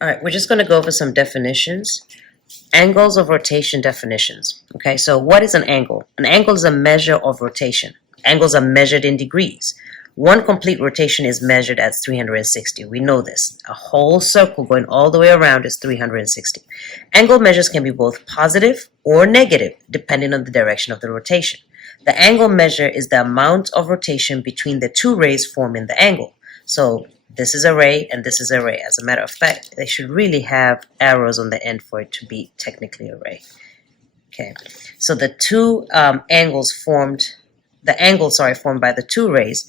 All right, we're just going to go over some definitions. Angles of rotation definitions. Okay, so what is an angle? An angle is a measure of rotation. Angles are measured in degrees. One complete rotation is measured as 360. We know this. A whole circle going all the way around is 360. Angle measures can be both positive or negative, depending on the direction of the rotation. The angle measure is the amount of rotation between the two rays forming the angle. So this is a ray and this is a ray. As a matter of fact, they should really have arrows on the end for it to be technically a ray. Okay, so the two angles formed, the angle, formed by the two rays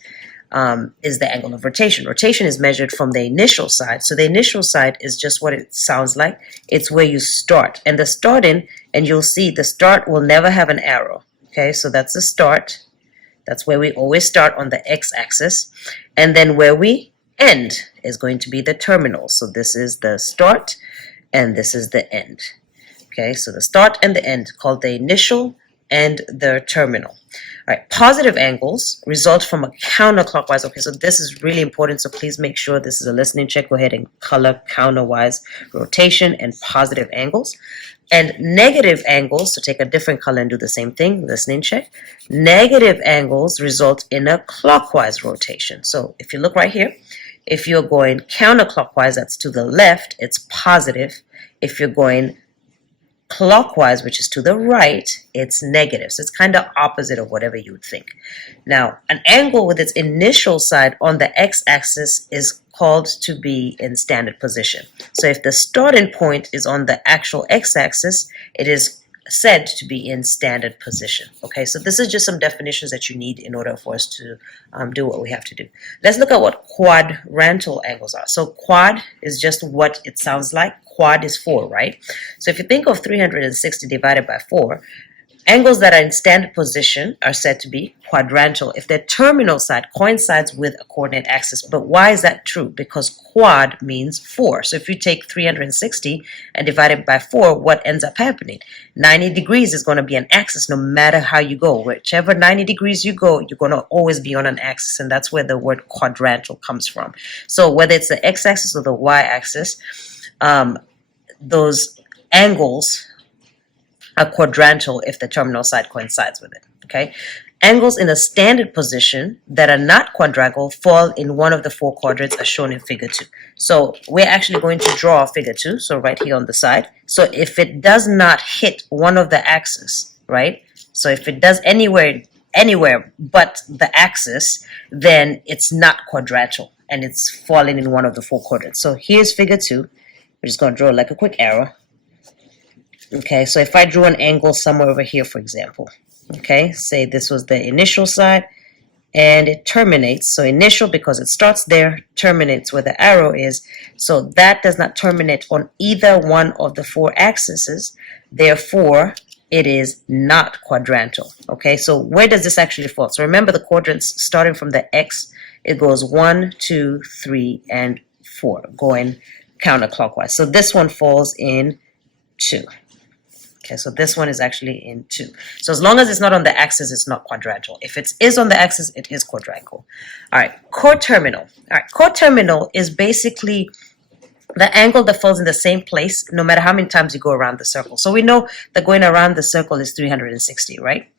is the angle of rotation. Rotation is measured from the initial side. So the initial side is just what it sounds like. It's where you start. And the starting, and you'll see the start will never have an arrow. Okay, so that's the start. That's where we always start on the x-axis. And then where we end is going to be the terminal. So this is the start and this is the end. Okay, so the start and the end, called the initial and the terminal. All right, positive angles result from a counterclockwise. Okay, so this is really important, so please make sure this is a listening check. Go ahead and color counterwise rotation and positive angles. And negative angles, so take a different color and do the same thing, listening check. Negative angles result in a clockwise rotation. So if you look right here, if you're going counterclockwise, that's to the left, it's positive. If you're going clockwise, which is to the right, it's negative. So it's kind of opposite of whatever you would think. Now, an angle with its initial side on the x-axis is called to be in standard position. So if the starting point is on the actual x-axis, it is said to be in standard position. Okay, so this is just some definitions that you need in order for us to do what we have to do. Let's look at what quadrantal angles are. So quad is just what it sounds like. Quad is 4, right? So if you think of 360 divided by 4, angles that are in standard position are said to be quadrantal if their terminal side coincides with a coordinate axis. But why is that true? Because quad means 4. So if you take 360 and divide it by 4, what ends up happening? 90 degrees is going to be an axis no matter how you go. Whichever 90 degrees you go, you're going to always be on an axis, and that's where the word quadrantal comes from. So whether it's the x-axis or the y-axis, those angles are quadrantal if the terminal side coincides with it. Okay, angles in a standard position that are not quadrantal fall in one of the 4 quadrants as shown in figure 2. So we're actually going to draw figure 2, so right here on the side. So if it does not hit one of the axes, right, so if it does anywhere but the axis, then it's not quadrantal and it's falling in one of the 4 quadrants. So here's figure 2. We're just going to draw like a quick arrow. Okay, so if I drew an angle somewhere over here, for example, okay, say this was the initial side and it terminates. So initial, because it starts there, terminates where the arrow is. So that does not terminate on either one of the 4 axes. Therefore, it is not quadrantal. Okay, so where does this actually fall? So remember the quadrants starting from the x, it goes 1, 2, 3, and 4, going counterclockwise. So this one falls in 2. Okay, so this one is actually in 2. So as long as it's not on the axis, it's not quadrantal. If it is on the axis, it is quadrantal. All right, coterminal. All right, coterminal is basically the angle that falls in the same place no matter how many times you go around the circle. So we know that going around the circle is 360, right?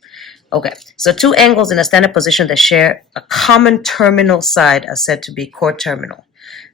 Okay, so 2 angles in a standard position that share a common terminal side are said to be coterminal.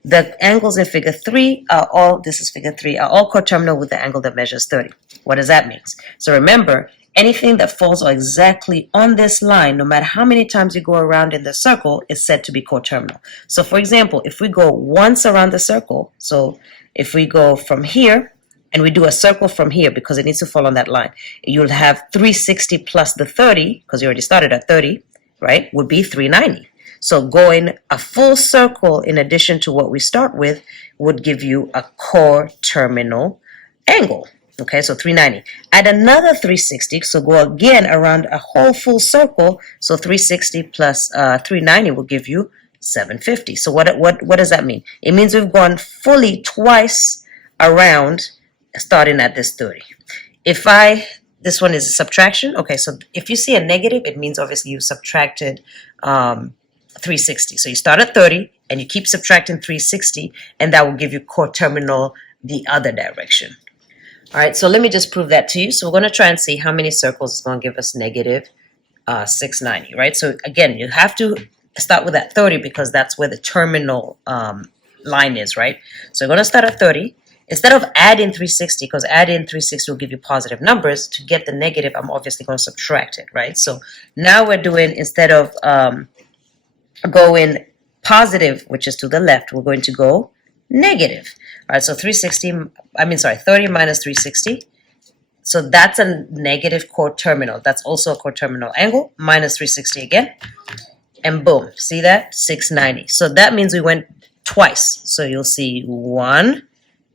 The angles in figure 3 are all, this is figure 3, are all coterminal with the angle that measures 30. What does that mean? So remember, anything that falls exactly on this line, no matter how many times you go around in the circle, is said to be coterminal. So for example, if we go once around the circle, so if we go from here, and we do a circle from here because it needs to fall on that line, you'll have 360 plus the 30, because you already started at 30, right, would be 390. So going a full circle in addition to what we start with would give you a coterminal angle. Okay, so 390. Add another 360, so go again around a whole full circle. So 360 plus 390 will give you 750. So what does that mean? It means we've gone fully twice around starting at this 30. This one is a subtraction. Okay, so if you see a negative, it means obviously you subtracted 360. So you start at 30 and you keep subtracting 360, and that will give you coterminal the other direction. All right, so let me just prove that to you. So we're going to try and see how many circles is going to give us negative 690, right? So again, you have to start with that 30 because that's where the terminal line is, right? So we're going to start at 30. Instead of adding 360, because adding 360 will give you positive numbers, to get the negative, I'm obviously going to subtract it, right? So now we're doing, instead of going positive, which is to the left, we're going to go negative. All right, so 30 minus 360. So that's a negative coterminal. That's also a coterminal angle, minus 360 again. And boom, see that? 690. So that means we went twice. So you'll see 1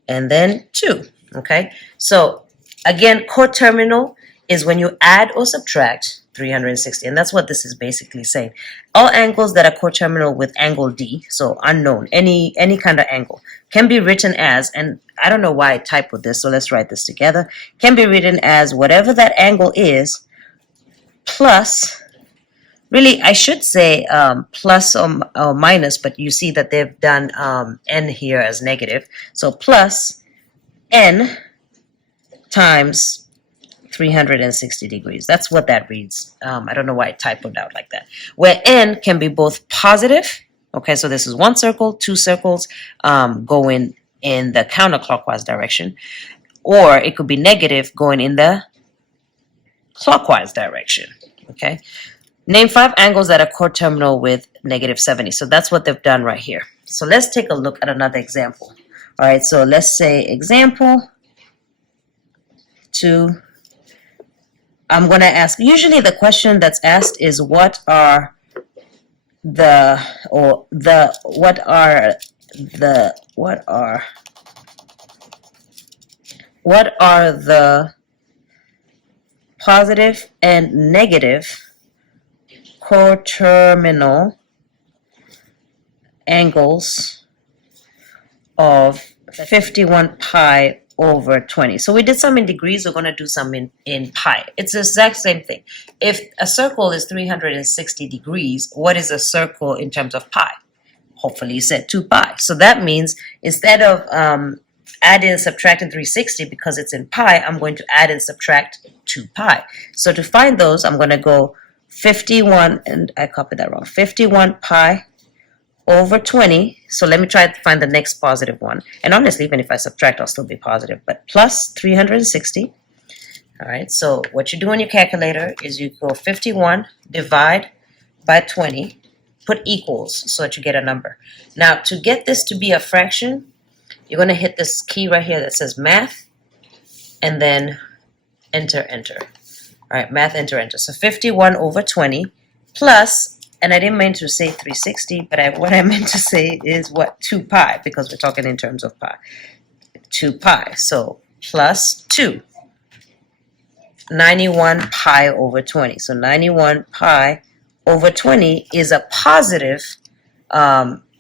and then 2, okay? So again, coterminal is when you add or subtract 360, and that's what this is basically saying. All angles that are coterminal with angle D, so unknown, any kind of angle, can be written as, and I don't know why I typed this, so let's write this together, can be written as whatever that angle is plus, really I should say plus or minus, but you see that they've done n here as negative, so plus n times 360 degrees. That's what that reads. I don't know why I typed it out like that. Where n can be both positive, okay, so this is one circle, two circles going in the counterclockwise direction, or it could be negative going in the clockwise direction, okay? Name 5 angles that are coterminal with negative 70. So that's what they've done right here. So let's take a look at another example. All right, so let's say example 2. I'm going to ask, usually the question that's asked is what are the positive and negative coterminal angles of 51 pi over 20. So we did some in degrees, we're going to do some in pi. It's the exact same thing. If a circle is 360 degrees, what is a circle in terms of pi? Hopefully you said 2 pi. So that means instead of adding and subtracting 360 because it's in pi, I'm going to add and subtract 2 pi. So to find those, I'm going to go 51, and I copied that wrong, 51 pi over 20. So let me try to find the next positive one. And honestly, even if I subtract, I'll still be positive, but plus 360. All right, so what you do on your calculator is you go 51, divide by 20, put equals so that you get a number. Now, to get this to be a fraction, you're going to hit this key right here that says math, and then enter, enter. All right, math, enter, enter. So 51 over 20 plus, and I didn't mean to say 360, but what I meant to say is what? 2 pi, because we're talking in terms of pi. 2 pi. So plus 2. 91 pi over 20. So 91 pi over 20 is a positive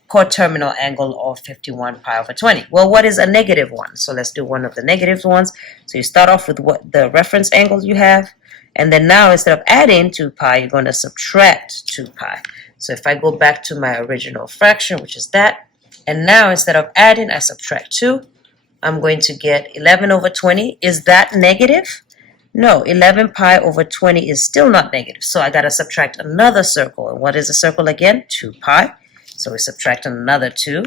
coterminal angle of 51 pi over 20. Well, what is a negative one? So let's do one of the negative ones. So you start off with what the reference angle you have. And then now, instead of adding 2 pi, you're going to subtract 2 pi. So if I go back to my original fraction, which is that, and now instead of adding, I subtract 2, I'm going to get 11 over 20. Is that negative? No, 11 pi over 20 is still not negative. So I got to subtract another circle. And what is a circle again? 2 pi. So we subtract another 2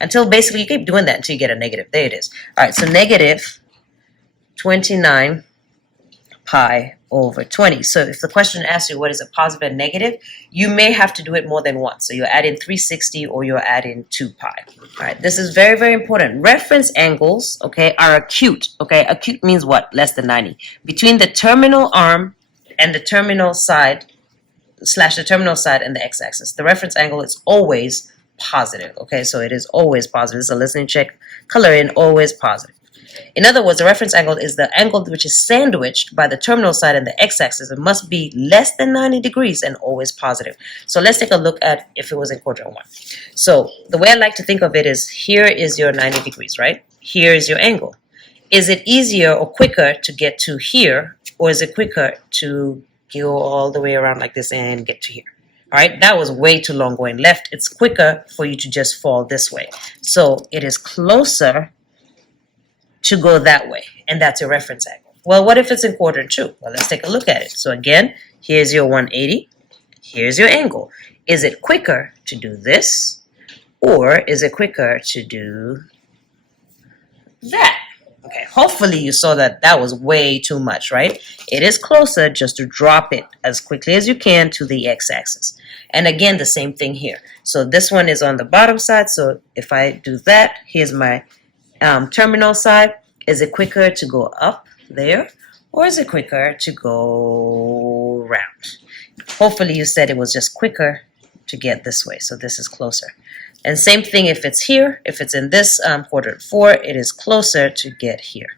until basically you keep doing that until you get a negative. There it is. All right, so negative 29 pi over 20. So if the question asks you what is a positive and negative, you may have to do it more than once. So you're adding 360 or you're adding 2 pi. All right, this is very, very important. Reference angles, okay, are acute. Okay, acute means what? Less than 90. Between the terminal arm and the terminal side slash the terminal side and the x-axis. The reference angle is always positive. Okay, so it is always positive. This is a listening check. Color in, always positive. In other words, the reference angle is the angle which is sandwiched by the terminal side and the x-axis. It must be less than 90 degrees and always positive. So let's take a look at if it was in quadrant 1. So the way I like to think of it is here is your 90 degrees, right? Here is your angle. Is it easier or quicker to get to here, or is it quicker to go all the way around like this and get to here? All right, that was way too long going left. It's quicker for you to just fall this way. So it is closer to go that way, and that's your reference angle. Well, what if it's in quadrant 2? Well, let's take a look at it. So again, here's your 180. Here's your angle. Is it quicker to do this, or is it quicker to do that? Okay, hopefully you saw that that was way too much, right? It is closer just to drop it as quickly as you can to the x-axis. And again, the same thing here. So this one is on the bottom side. So if I do that, here's my terminal side. Is it quicker to go up there, or is it quicker to go round? Hopefully you said it was just quicker to get this way. So this is closer. And same thing if it's here, if it's in this quadrant 4, it is closer to get here.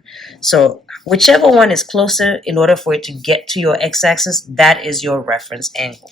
So whichever one is closer in order for it to get to your x-axis, that is your reference angle.